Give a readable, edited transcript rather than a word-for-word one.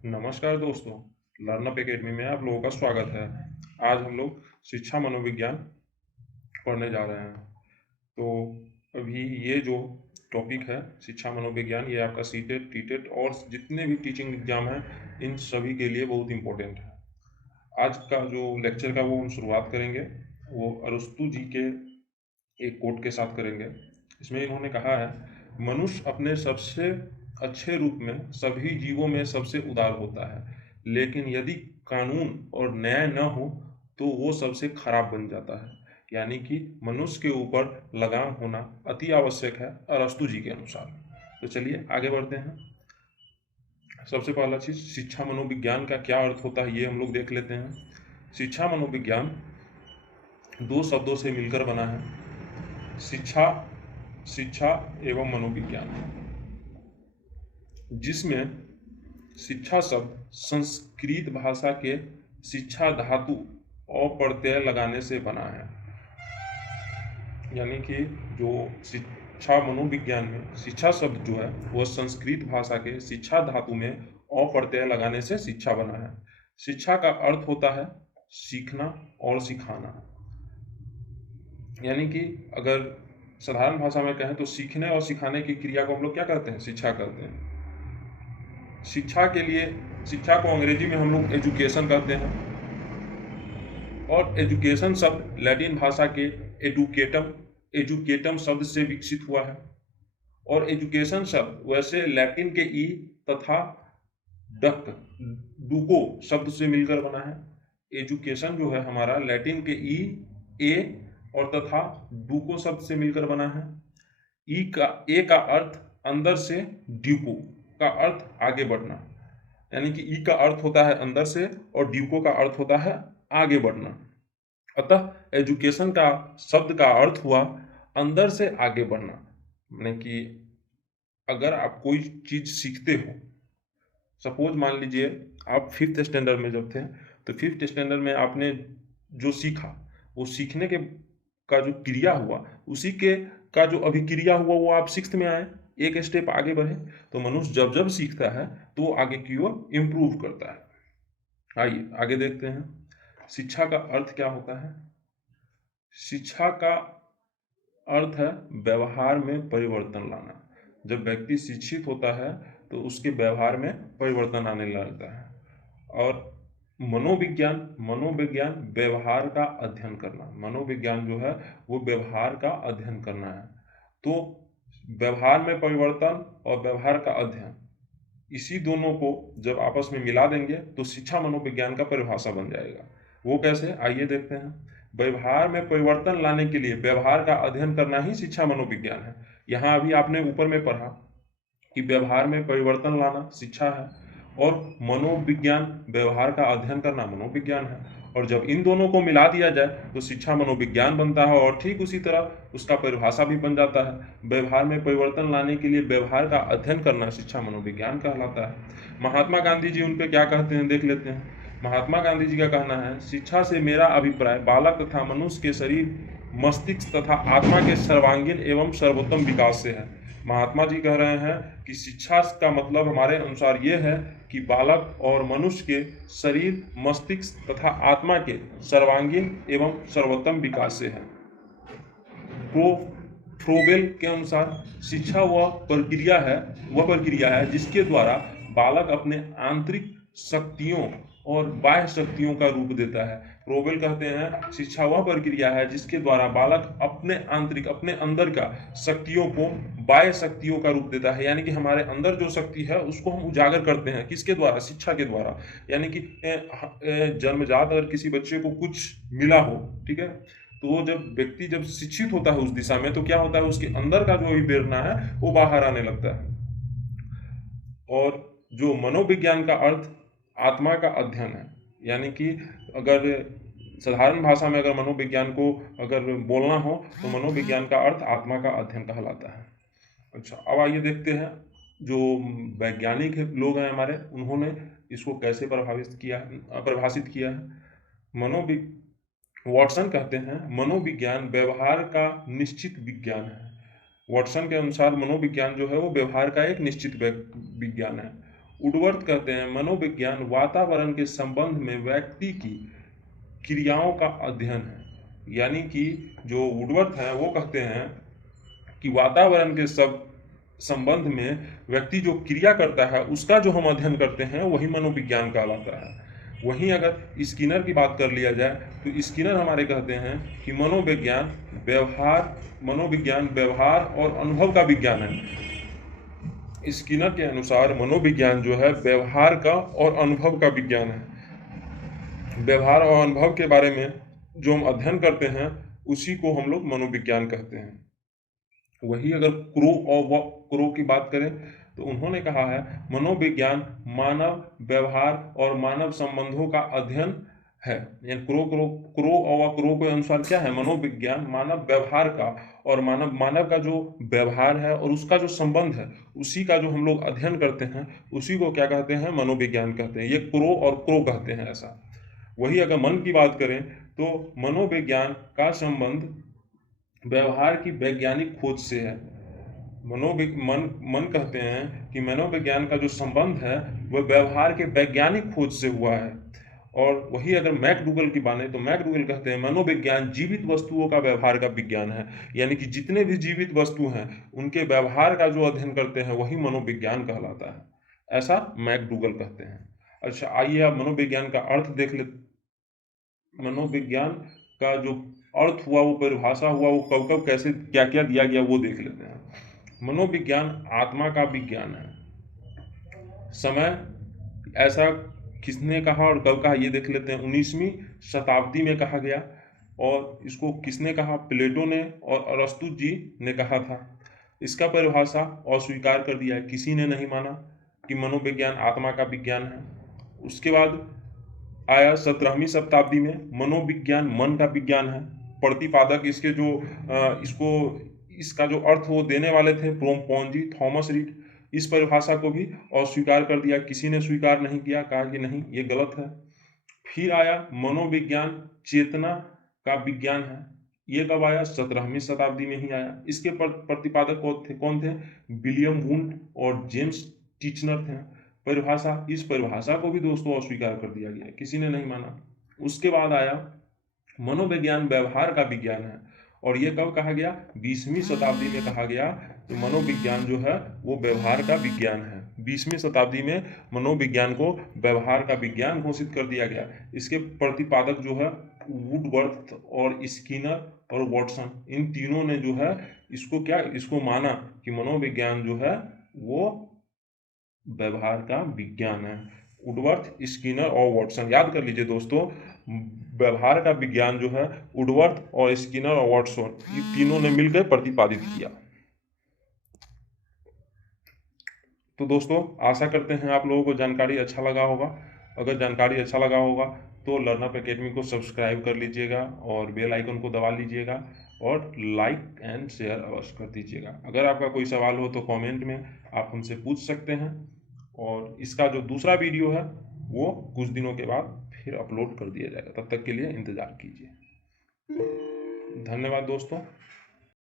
नमस्कार दोस्तों, लर्नअप एकेडमी में आप लोगों का स्वागत है। आज हम लोग शिक्षा मनोविज्ञान पढ़ने जा रहे हैं। तो अभी ये जो टॉपिक है शिक्षा मनोविज्ञान, ये आपका सीटेट, टीटेट और जितने भी टीचिंग एग्जाम हैं, इन सभी के लिए बहुत इम्पोर्टेंट है। आज का जो लेक्चर का वो हम शुरुआत करेंगे, वो अरस्तु जी के एक कोट के साथ करेंगे। इसमें इन्होंने कहा है, मनुष्य अपने सबसे अच्छे रूप में सभी जीवों में सबसे उदार होता है, लेकिन यदि कानून और न्याय न हो तो वो सबसे खराब बन जाता है। यानी कि मनुष्य के ऊपर लगाम होना अति आवश्यक है अरस्तु जी के अनुसार। तो चलिए आगे बढ़ते हैं। सबसे पहला चीज, शिक्षा मनोविज्ञान का क्या अर्थ होता है ये हम लोग देख लेते हैं। शिक्षा मनोविज्ञान दो शब्दों से मिलकर बना है, शिक्षा शिक्षा एवं मनोविज्ञान, जिसमें शिक्षा शब्द संस्कृत भाषा के शिक्षा धातु और प्रत्यय लगाने से बना है। यानी कि जो शिक्षा मनोविज्ञान में शिक्षा शब्द जो है वह संस्कृत भाषा के शिक्षा धातु में और प्रत्यय लगाने से शिक्षा बना है। शिक्षा का अर्थ होता है सीखना और सिखाना। यानी कि अगर साधारण भाषा में कहें तो सीखने और सिखाने की क्रिया को हम लोग क्या कहते हैं? शिक्षा कहते हैं। शिक्षा के लिए, शिक्षा को अंग्रेजी में हम लोग एजुकेशन कहते हैं, और एजुकेशन शब्द लैटिन भाषा के एजुकेटम शब्द से विकसित हुआ है। और एजुकेशन शब्द वैसे लैटिन के ई तथा डुको शब्द से मिलकर बना है। एजुकेशन जो है हमारा लैटिन के ई, ए और तथा डुको शब्द से मिलकर बना है। ए का अर्थ अंदर से, ड्यूको का अर्थ आगे बढ़ना। यानी कि ई का अर्थ होता है अंदर से और ड्यूको का अर्थ होता है आगे बढ़ना। अतः एजुकेशन का शब्द का अर्थ हुआ अंदर से आगे बढ़ना। यानी कि अगर आप कोई चीज सीखते हो, सपोज मान लीजिए आप 5th स्टैंडर्ड में जब थे, तो 5th स्टैंडर्ड में आपने जो सीखा, वो सीखने के का जो क्रिया हुआ, उसी के का जो अभिक्रिया हुआ वो आप 6th में आए, एक स्टेप आगे बढ़े। तो मनुष्य जब जब सीखता है तो वो आगे की ओर इम्प्रूव करता है। आइए आगे देखते हैं, शिक्षा का अर्थ क्या होता है। शिक्षा का अर्थ है व्यवहार में परिवर्तन लाना। जब व्यक्ति शिक्षित होता है तो उसके व्यवहार में परिवर्तन आने लगता है। और मनोविज्ञान व्यवहार का अध्ययन करना। मनोविज्ञान जो है वो व्यवहार का अध्ययन करना है। तो व्यवहार में परिवर्तन और व्यवहार का अध्ययन, इसी दोनों को जब आपस में मिला देंगे तो शिक्षा मनोविज्ञान का परिभाषा बन जाएगा। वो कैसे, आइए देखते हैं। व्यवहार में परिवर्तन लाने के लिए व्यवहार का अध्ययन करना ही शिक्षा मनोविज्ञान है। यहाँ अभी आपने ऊपर में पढ़ा कि व्यवहार में परिवर्तन लाना शिक्षा है, और मनोविज्ञान व्यवहार का अध्ययन करना मनोविज्ञान है। और जब इन दोनों को मिला दिया जाए तो शिक्षा मनोविज्ञान बनता है, और ठीक उसी तरह उसका परिभाषा भी बन जाता है। व्यवहार में परिवर्तन लाने के लिए व्यवहार का अध्ययन करना शिक्षा मनोविज्ञान कहलाता है। महात्मा गांधी जी उन पर क्या कहते हैं देख लेते हैं। महात्मा गांधी जी का कहना है, शिक्षा से मेरा अभिप्राय बालक तथा मनुष्य के शरीर, मस्तिष्क तथा आत्मा के सर्वांगीण एवं सर्वोत्तम विकास से है। महात्मा जी कह रहे हैं कि शिक्षा का मतलब हमारे अनुसार ये है कि बालक और मनुष्य के शरीर, मस्तिष्क तथा आत्मा के सर्वांगीण एवं सर्वोत्तम विकास से है। फ्रोबेल के अनुसार शिक्षा वह प्रक्रिया है जिसके द्वारा बालक अपने आंतरिक शक्तियों और बाह्य शक्तियों का रूप देता है। फ्रोबेल कहते हैं शिक्षा वह प्रक्रिया है जिसके द्वारा बालक अपने आंतरिक, अपने अंदर का शक्तियों को बाह्य शक्तियों का रूप देता है। यानी कि हमारे अंदर जो शक्ति है उसको हम उजागर करते हैं, किसके द्वारा? शिक्षा के द्वारा। यानी कि जन्मजात अगर किसी बच्चे को कुछ मिला हो, ठीक है, तो वो जब व्यक्ति जब शिक्षित होता है उस दिशा में, तो क्या होता है, उसके अंदर का जो अभिप्रेरणा है वो बाहर आने लगता है। और जो मनोविज्ञान का अर्थ आत्मा का अध्ययन है। यानी कि अगर साधारण भाषा में अगर मनोविज्ञान को अगर बोलना हो तो मनोविज्ञान का अर्थ आत्मा का अध्ययन कहलाता है। अच्छा, अब आइए देखते हैं जो वैज्ञानिक लोग हैं हमारे, उन्होंने इसको कैसे परिभाषित किया है। वाटसन कहते हैं मनोविज्ञान व्यवहार का निश्चित विज्ञान है। वाटसन के अनुसार मनोविज्ञान जो है वो व्यवहार का एक निश्चित विज्ञान है। वुडवर्थ कहते हैं मनोविज्ञान वातावरण के संबंध में व्यक्ति की क्रियाओं का अध्ययन है। यानी कि जो वुडवर्थ हैं वो कहते हैं कि वातावरण के सब संबंध में व्यक्ति जो क्रिया करता है उसका जो हम अध्ययन करते हैं वही मनोविज्ञान कहलाता है। वहीं अगर स्किनर की बात कर लिया जाए तो स्किनर हमारे कहते हैं कि मनोविज्ञान व्यवहार और अनुभव का विज्ञान है। स्किनर के अनुसार मनोविज्ञान जो है व्यवहार का और अनुभव का विज्ञान है। व्यवहार और अनुभव के बारे में जो हम अध्ययन करते हैं उसी को हम लोग मनोविज्ञान कहते हैं। वही अगर क्रो की बात करें तो उन्होंने कहा है मनोविज्ञान मानव व्यवहार और मानव संबंधों का अध्ययन है। यानी क्रो के अनुसार क्या है, मनोविज्ञान मानव व्यवहार का और मानव का जो व्यवहार है और उसका जो संबंध है उसी का जो हम लोग अध्ययन करते हैं उसी को क्या कहते हैं, मनोविज्ञान कहते हैं। ये क्रो कहते हैं ऐसा। वही अगर मन की बात करें तो मनोविज्ञान का संबंध व्यवहार की वैज्ञानिक खोज से है। मन कहते हैं कि मनोविज्ञान का जो संबंध है वह व्यवहार के वैज्ञानिक खोज से हुआ है। और वही अगर मैकडूगल की बात है तो मैकडूगल कहते हैं मनोविज्ञान जीवित वस्तुओं का व्यवहार का विज्ञान है। यानी कि जितने भी जीवित वस्तु हैं उनके व्यवहार का जो अध्ययन करते हैं वही मनोविज्ञान कहलाता है, ऐसा मैकडूगल कहते हैं। अच्छा, आइए आप मनोविज्ञान का अर्थ देख ले। मनोविज्ञान का जो अर्थ हुआ, वो परिभाषा हुआ, वो कब कब कैसे क्या क्या दिया गया वो देख लेते हैं। मनोविज्ञान आत्मा का विज्ञान है। समय ऐसा किसने कहा और कब कहा ये देख लेते हैं। 19वीं शताब्दी में कहा गया और इसको किसने कहा, प्लेटो ने और अरस्तु जी ने कहा था। इसका परिभाषा अस्वीकार कर दिया है, किसी ने नहीं माना कि मनोविज्ञान आत्मा का विज्ञान है। उसके बाद आया 17वीं शताब्दी में मनोविज्ञान मन का विज्ञान है। प्रतिपादक इसके जो इसका जो अर्थ वो देने वाले थे पोंजी थॉमस रीड, इस परिभाषा को भी अस्वीकार कर दिया, किसी ने स्वीकार नहीं किया, कहा कि नहीं ये गलत है। फिर आया मनोविज्ञान चेतना का विज्ञान है। ये कब आया, 17वीं शताब्दी में ही आया। इसके प्रतिपादक कौन थे, विलियम वुंड और जेम्स टिचनर थे। इस परिभाषा को भी दोस्तों अस्वीकार कर दिया गया, किसी ने नहीं माना। उसके बाद आया मनोविज्ञान व्यवहार का विज्ञान है और ये कब कहा गया, 20वीं शताब्दी में कहा गया कि मनोविज्ञान जो है वो व्यवहार का विज्ञान है। 20वीं शताब्दी में मनोविज्ञान को व्यवहार का विज्ञान घोषित कर दिया गया। इसके प्रतिपादक जो है वुडवर्थ और स्किनर और वॉटसन, इन तीनों ने जो है इसको माना कि मनोविज्ञान जो है वो व्यवहार का विज्ञान है। वुडवर्थ, स्किनर और वॉटसन, याद कर लीजिए दोस्तों, व्यवहार का विज्ञान जो है वुडवर्थ और स्किनर और वॉटसन, ये तीनों ने मिलकर प्रतिपादित किया। तो दोस्तों आशा करते हैं आप लोगों को जानकारी अच्छा लगा होगा। अगर जानकारी अच्छा लगा होगा तो लर्नअप एकेडमी को सब्सक्राइब कर लीजिएगा और बेल आइकन को दबा लीजिएगा और लाइक एंड शेयर अवश्य कर दीजिएगा। अगर आपका कोई सवाल हो तो कमेंट में आप हमसे पूछ सकते हैं और इसका जो दूसरा वीडियो है वो कुछ दिनों के बाद फिर अपलोड कर दिया जाएगा। तब तक के लिए इंतज़ार कीजिए। धन्यवाद दोस्तों।